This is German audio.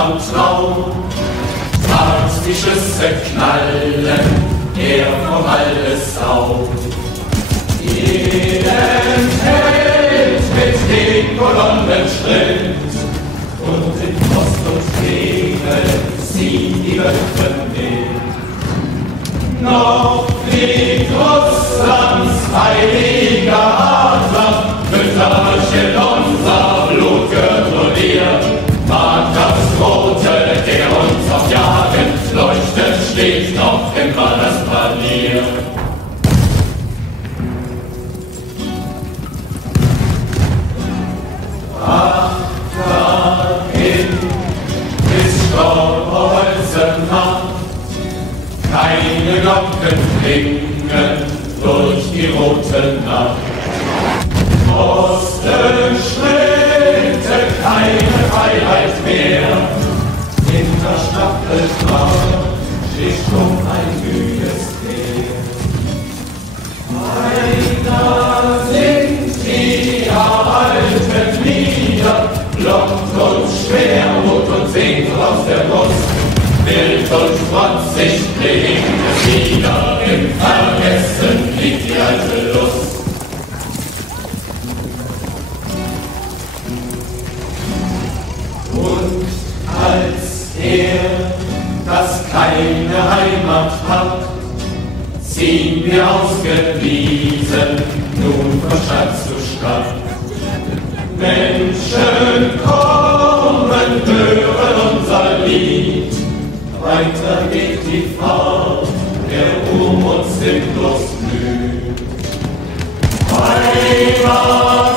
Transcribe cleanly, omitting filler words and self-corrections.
am Traum. Als die Schüsse knallen, er vom Walde saugt. Jeden Held mit den Kolonnenschritt und in Post und Kriege ziehen die Wölfe mit. Noch fliegt Russlands heiliger Adler, Mütterchen unser Blut gerolliert. Mag das Rote, der uns auf Jagen leuchtet, steht noch immer das Panier. Ach, dahin bis Storholze Nacht, keine Glocken klingen durch die rote Nacht. Ostenschritte, keine Freiheit mehr, hinter Staffeltrauer schlicht um ein müdes Heer. Einer singt die alten Lieder, lockt uns Schwermut und singt aus der Brust. Wild und trotzig klingt es wieder, im Vergessen liegt die alte Lust. Und als er das keine Heimat hat, ziehen wir ausgewiesen nun von Stadt zu Stadt. Menschen kommen, hören unser Lied, weiter geht die Fahrt, der uns im Lust blüht. Heimat!